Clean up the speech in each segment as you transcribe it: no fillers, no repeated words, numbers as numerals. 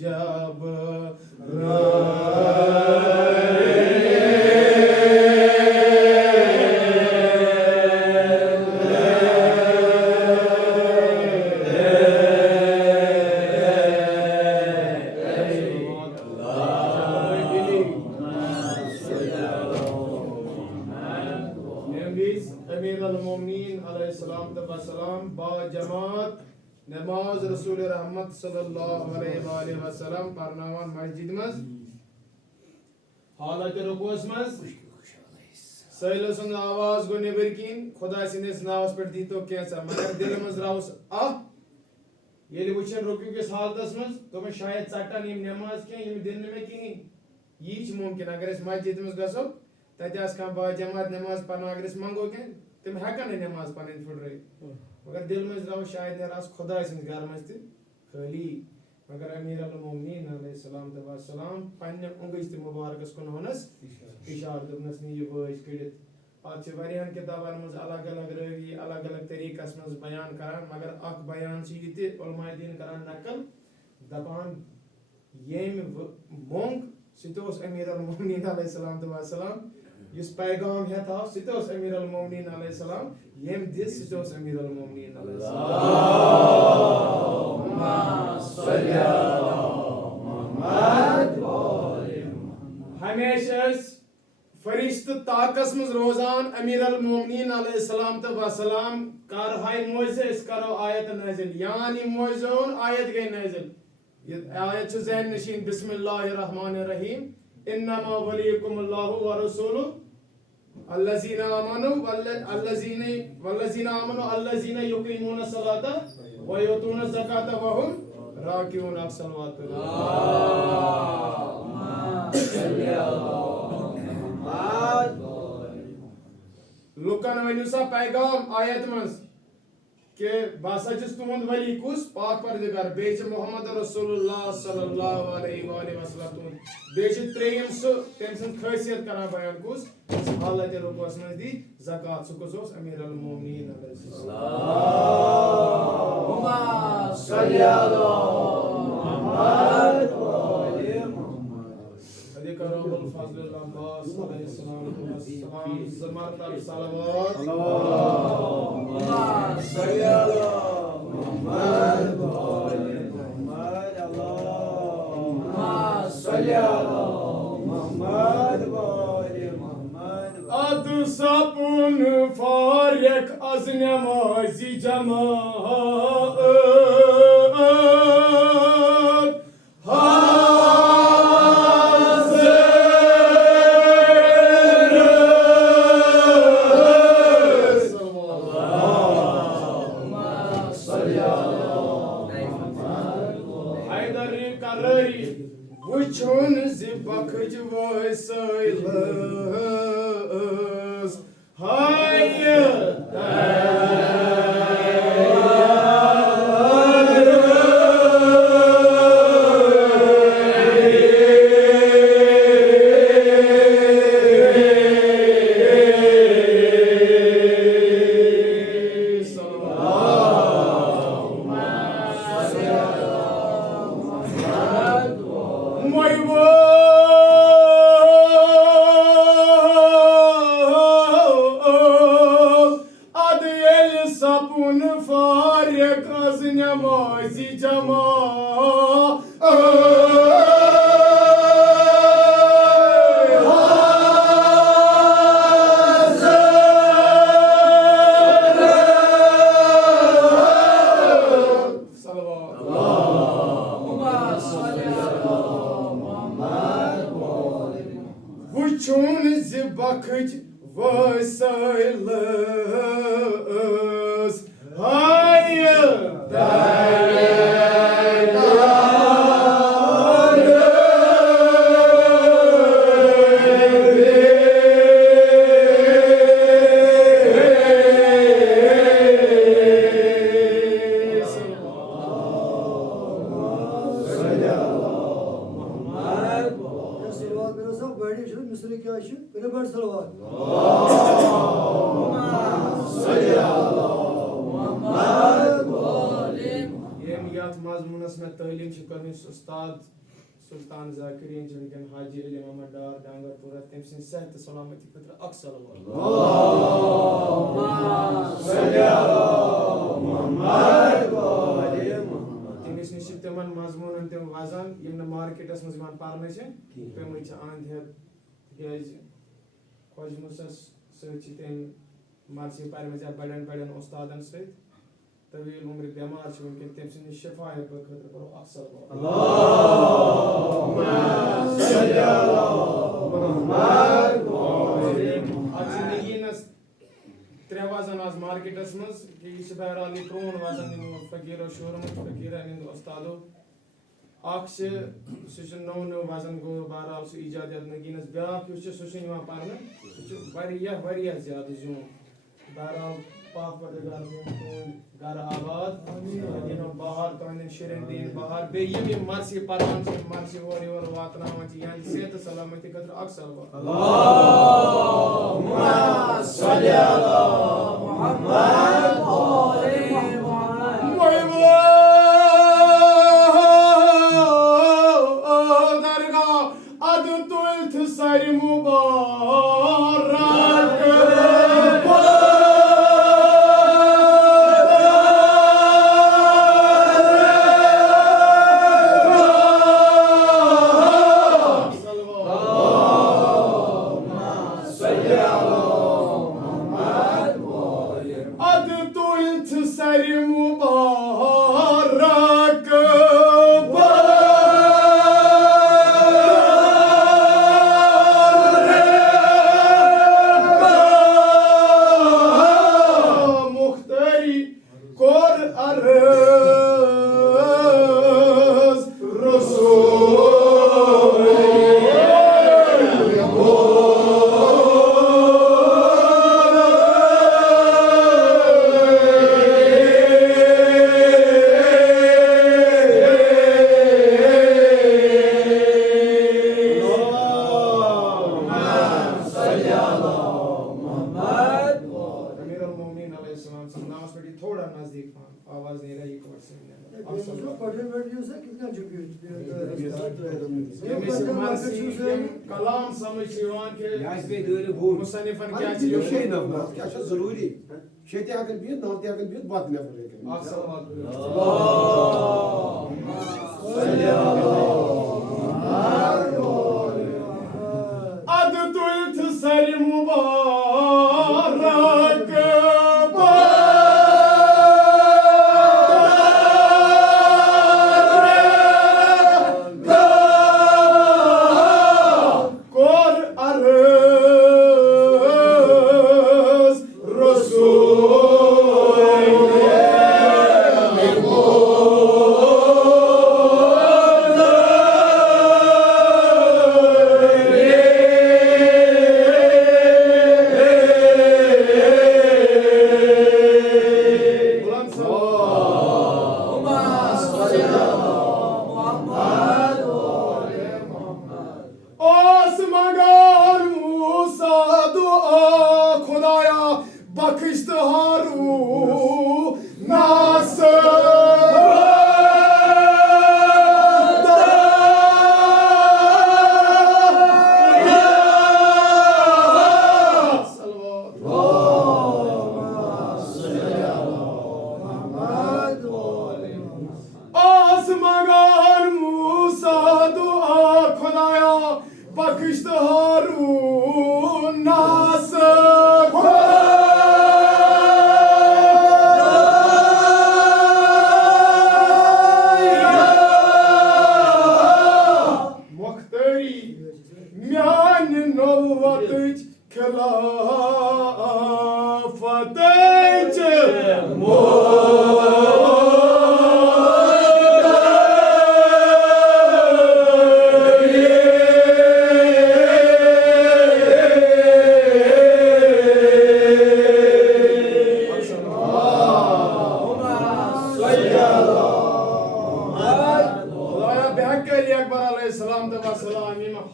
जब नमाज रसूल रहमत सल्लल्लाहु अलैहि वसल्लम परनावन मस्जिद मज हालत रुकुस मज सैल सुन आवाज गो नेबर किन खुदा सिंदिस नावस पे दीतो कैसा मगर दिल मज राउस ये वुचन रुकू किस हालतस मज तो मैं शायद चटन यम नमाज के यम दिन में कहीं ये मुमकिन अगर इस मस्जिद मज गसो तत बा जमात नमाज पढ़ना अगर इस मंगो के तुम हेकन नमाज पढ़ फुटरे मगर दिल में राव शायद नाराज खुदा सिंद घर मज खाली मगर अमीर अल मोमिनीन अलैहिस्सलाम तबासलाम पन्ने उंगज त मुबारकस कुन होनस इशार दबनस नी ये वज कड़ित आज वारियान किताबन मज अलग अलग रवी अलग अलग तरीकस मज बयान करान मगर अख बयान छ ये उलमाए दीन करान नकल दपान येम मोंग सितोस अमीर अल मोमिनीन अलैहिस्सलाम तबासलाम इस पैगाम है था सितोस अमीर अल मोमिनीन अलैहिस्सलाम येम दिस सितोस अमीर अल मोमिनीन अल्लाहुम्मा सल्ली अला मुहम्मद व आले मुहम्मद हमेशा फरिश्त ताकस मज रोजान अमीर अल मोमिनीन अलैहिस्सलाम तबासलाम कर हाय मोइज़े इस करो आयत नाज़िल यानी मोइज़ोन आयत गई नाज़िल ये आयत छु ज़हन नशीन बिस्मिल्लाहिर रहमानिर रहीम इन्नमा वलियुकुमुल्लाहु व रसूलुहु अल्लज़ीना आमनु अल्लज़ीना युक़ीमूना सलाता व युतूना ज़काता व हुम राकिऊन अक्सलवातु अल्लाहुम्मा सल्ली अला मुहम्मद लुकन वनु सा पैगाम आयत मस के बासा जिस तुमंद वली कुस पाक परदिगार बेच मोहम्मद रसूलुल्लाह सल्लल्लाहु अलैहि वसल्लम बेच त्रेयम सु टेंशन खासियत करा बयान कुस हालत रुकुस में दी ज़कात सुकुसोस अमीर अल मोमिनीन अल्लाहुम्मा सल्ली अला मुहम्मद व आले मुहम्मद अधिकरमुल फज़ल अब्बास अलैहिस्सलाम ज़मात सलावत अल्लाहुम्मा सल्ली अला मुहम्मद व आले मुहम्मद अल्लाहुम्मा सल्ली अला मुहम्मद व आले मुहम्मद अद सपुन फारिक az namazi cemaat Wuchun zibakj voiceless higher Wuchun zibakj voiceless higher उस्तादस में तालीम कर्मिस उस्ताद सुल्तान जाकिरीन जिनकन हाजी अली मोहम्मद डार डांगरपुरा तम सिंह सेहत सलामती खतर अक्सर तमिस निश तमन मजमून तम वजन यम मार्केटस मज पारन तम अंध हेत तज खोज मुसस सम मर्सी पार बड़न बड़न उस्तादन सत तवील उम्र बेमार वनकन तम सिंह शफायत खतर करो अक्सर त्रे वजन आज मार्केटस मज यह बहरहाल यह प्रोन वजन फकीर शोरूम फकीर उस्तादो सह नौ नौ वजन गो बहरहाल सह इजादियत नगीनस ब्या सह पान सह ज्यादा जून बहरहाल पाक परदिगार घर आबाद बाहर तुंद शुरन दिन बाहर बे मर्सी पान मर्सी और योर वातन सेहत सलामती खतर अक्सर अद तुल्थ सर मुबारक कलाम समझ मुसन्निफन क्या जरूरी शेते हकन बिहत नौ ते हकन बिहत बात नफर अद तुल्थ सर मुबारक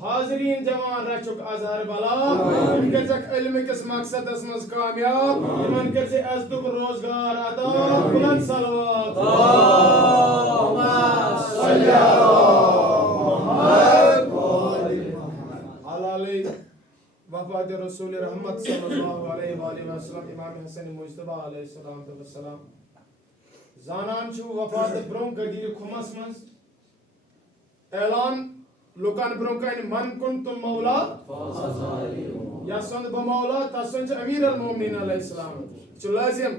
हाजरीन जवान रचुक अजहर बला इल्म किस मकसद मज कामयाब इमन कर अजदुक रोजगार अदा बुलंद सलवात अलाले वफात रसूल रहमत सल्लल्लाहु अलैहि वसल्लम इमाम हसन मुज्तबा अलैहि सलाम वसलाम जानान छु वफात ब्रों गदीर खुमस मंस ऐलान लुकान ब्रों काइन मन कुंतुम मौला यसंद बमौला तसंज अमीर अल मोमिनीन अलैहि सलाम छु लाजिम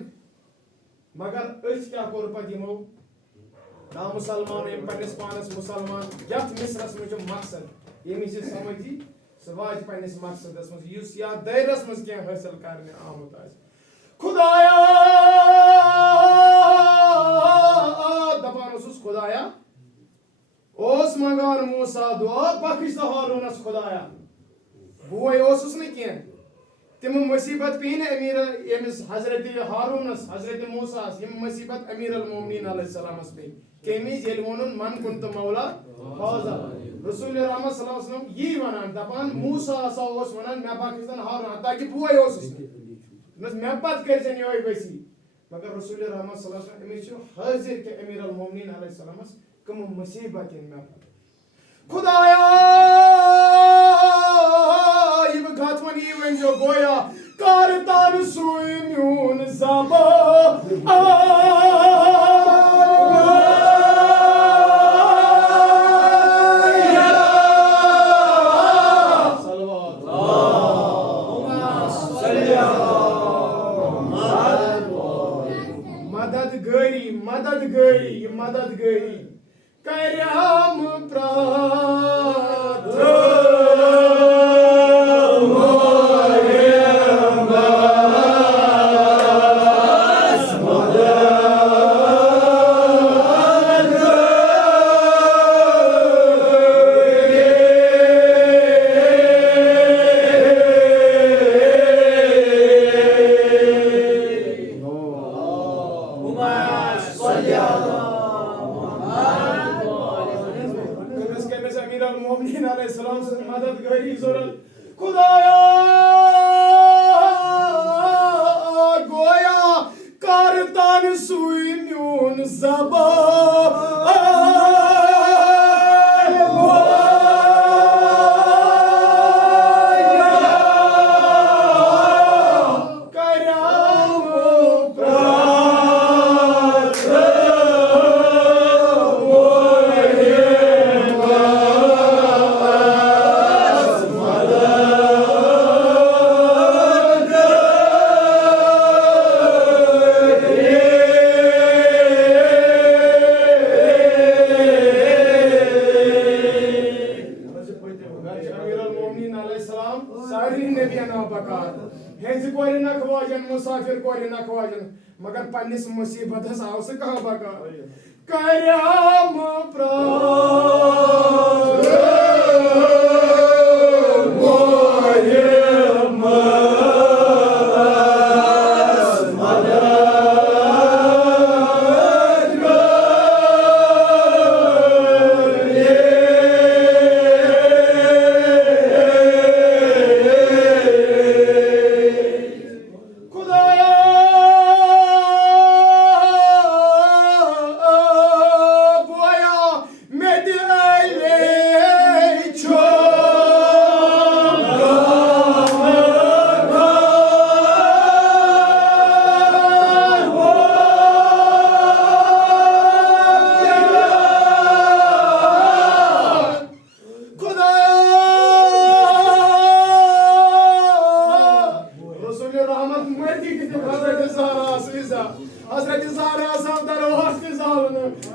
मगर अस क्या कोर पदिमो ना मुसलमान एम पन्निस पानस मुसलमान यथ मिसरस में जो मकसद यमी से समझी सवाज पन्निस मकसदस में युस या दायरस में क्या हासिल करने आमत आस खुदाया दपान ओसुस खुदाया ओस मंगान मूसा दुआ बख्श हारूनस खुदाया बोय ओसुस न क्या तिम मुसीबत पीन अमीर यमिस हजरत हारूनस हजरत मूसा यम मुसीबत अमीर अल मोमिनीन अलैहि सलामस पे केमिज येल वोनुन मन कुंत मौला हाजा रसूल रहमत सल्लल्लाहु अलैहि वसल्लम यी वनान दपान मूसा सा ओस वनान मैं पाकिस्तान हारून ताकि बोय ओसुस नस मैं पत करजन योय बसी मगर रसूल रहमत सल्लल्लाहु अलैहि वसल्लम एमिस हाजिर के अमीर अल मोमिनीन अलैहि सलामस कम मुसीबत इन में खुदाया ये बगातवन ये जो गोया कारतान सुइम्यून ज़बा मदद गई करम मदद गई जरूरत खुदाया गोया कारतान सुइम्यून ज़बा मुसाफिर को नखवाजन मगर पन्निस मुसीबत आव से कहां बका करम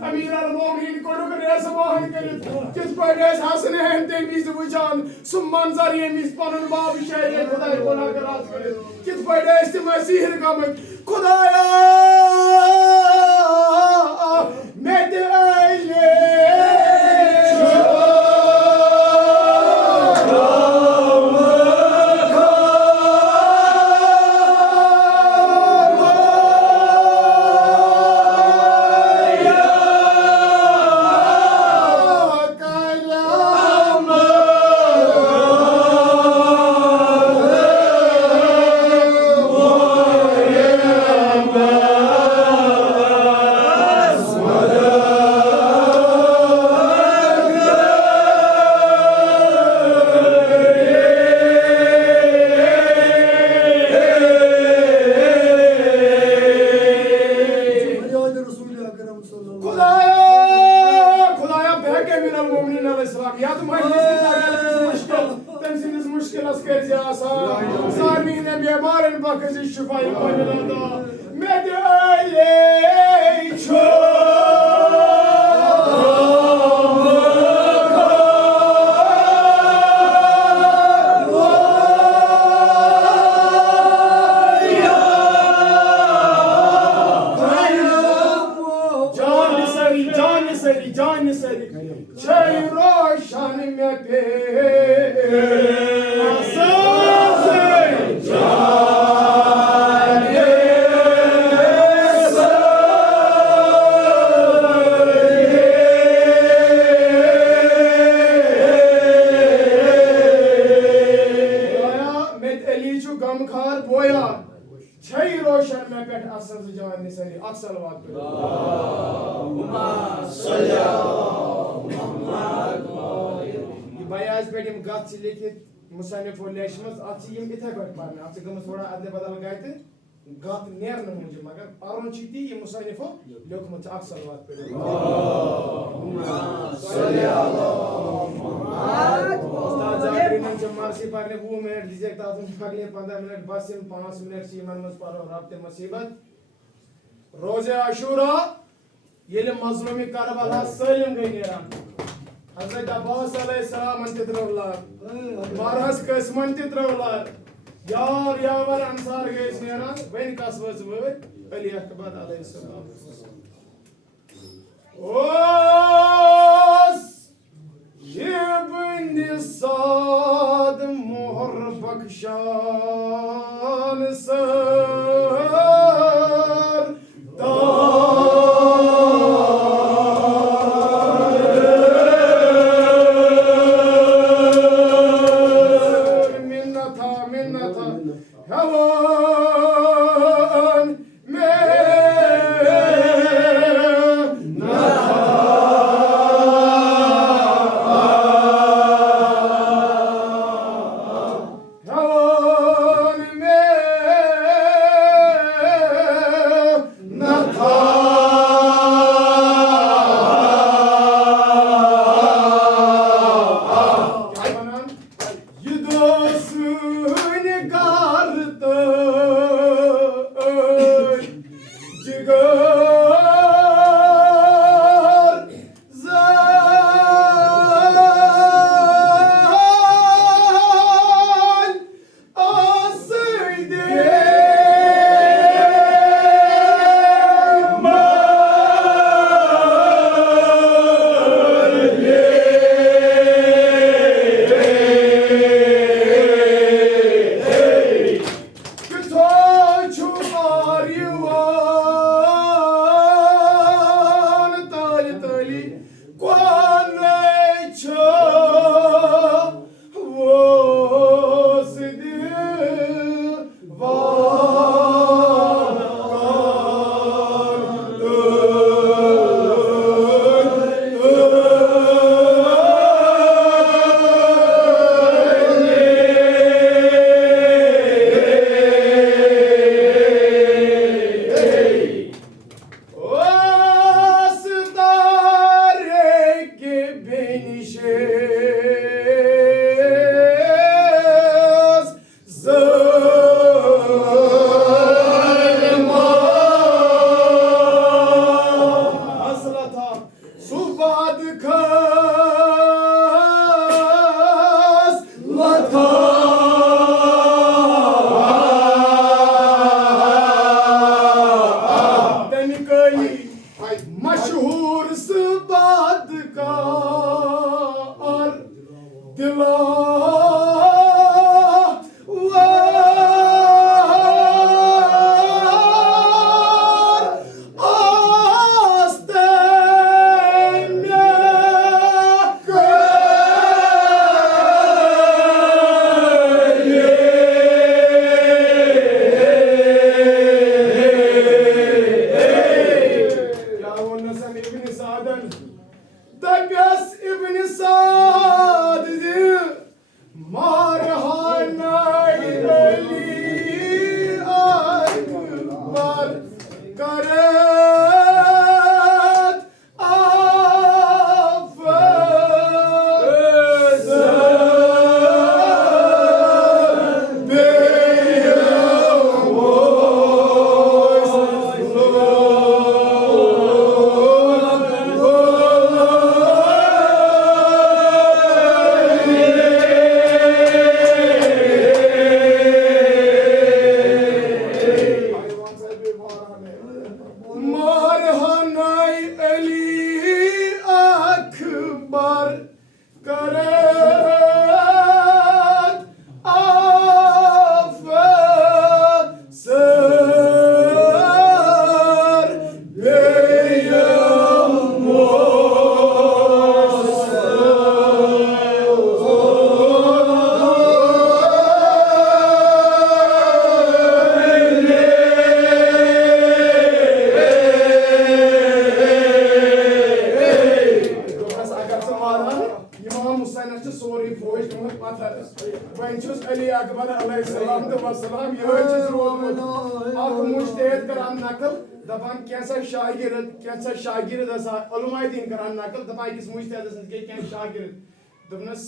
अमीर अल मोमिनीन को रुकने सवाल करित किस पड़े हसन हैं ते मिस वजान सुमन जारी मिस पनन बाब शहर खुदा कोना करास करित किस पड़े इस मसीह का खुदाया मैं ते आइले अलैहिस्सलाम या तो मजलिस मुश्किल तमसिस मुश्किलस कर आसान सामीन बीमारन बखज शिफाई मिलदा मेदले छो जान सरी छई रोशन में पे गमखार बोया छई रोशन में पेट असल जान सरी अक्सल वात भाई आज पे गत लिखित मुसन्निफ लेशमस इथे पे पढ़ना गम थोड़ा अदले बदल गए तो गत नेर मूजूब मगर पढ़न ती ये मुसन्निफो लिखमत अक्सर वात पे मर्सी पढ़ने 2 मिनट दीजिए अगले 15 मिनट बस 5 मिनट सीमन मज पढ़ो रब्ते मुसीबत रोजे आशूरा ये मजलूमी करबला सलिम गई नेरान हजरत अब्बास अलैहिस्सलाम अंतित्रवला मारहस कसमन तित्रवला यार यावर अंसार गए नेरान वन कसवज व अली अकबर अलैहिस्सलाम ओस ये बंद साद मोहर बख्शान सर मशहूर सुबाद का और दिला Debes ibn Sa'd Ali Akbar अलैहिस्सलाम तो वसलाम ये चीज रोमत अख मुजतहिद करान नकल दपान कैसा शागिर्द असा उलमाए दीन करान नकल दपान किस मुजतहिद असन के क्या शागिर्द दपनस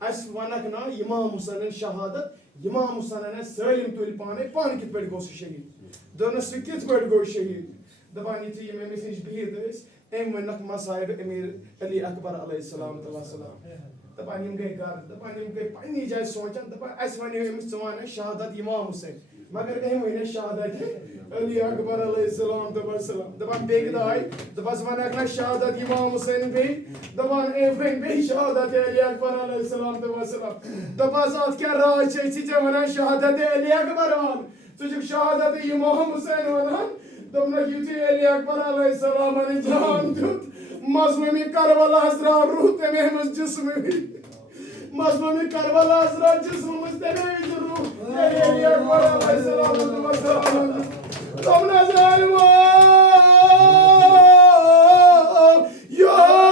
अस वनक ना इमाम हुसैन शहादत इमाम हुसैन सलिम तुल पान कित पे गो शहीद दोनस कित पे गो शहीद दपान ये इमाम निश बिहित एम वनक मसाइब अमीर अली अकबर अलैहिस्सलाम तो वसलाम दपान यम गए घर दपान यम गए पन्नी जाय सोचन दपान अस वने अमिस वन शहादत इमाम हुसैन मगर एम वन शहादत अली अकबर अलैहिस्सलाम तो वसलाम दपान बेग दाय दपस वन अकना शहादत इमाम हुसैन बे दपान एम वन बे शहादत अली अकबर अलैहिस्सलाम तो वसलाम दपस अत क्या राज छै जे वन शहादत अली अकबर वन तुझ शहादत इमाम हुसैन वन दपन युति अली अकबर अलैहिस्सलाम ने जान दुत मजलूमी करबला हजरा रूह तमे मस जिस्म मजलूमी करबला हजरा जिस्म मुस्तने रूह अली अकबर अलैहिस्सलाम वसलाम तुम न जालिमो या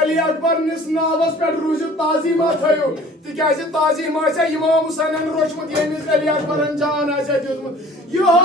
अली अकबर निस नावस पे रूज ताजीम थयो तिकाज ताजीम आसे इमाम हुसैन रोचमुत यमिस अली अकबर जान आसे दिसमुत यो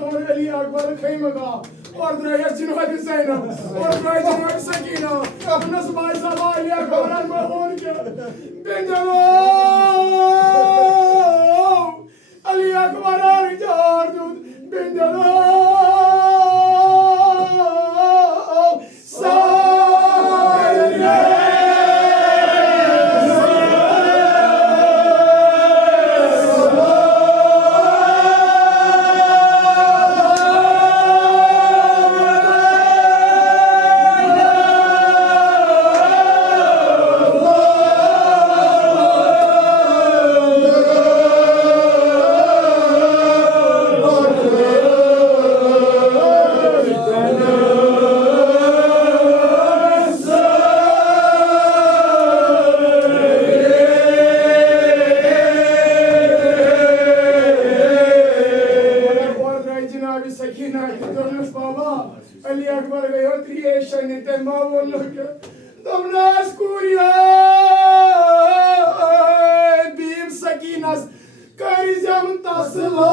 कौन अली अकबर खैमगा और द्रायस जिनवाद सैना और द्राय जिनवाद सकीना अपना समाज सभा अली अकबर में होन क्या बेंजलो अली अकबर और जोर दूध बेंजलो Ali Akbar gaya triyeşen ete mavuluk Domnas kurya Bim sakinas Karizam tasla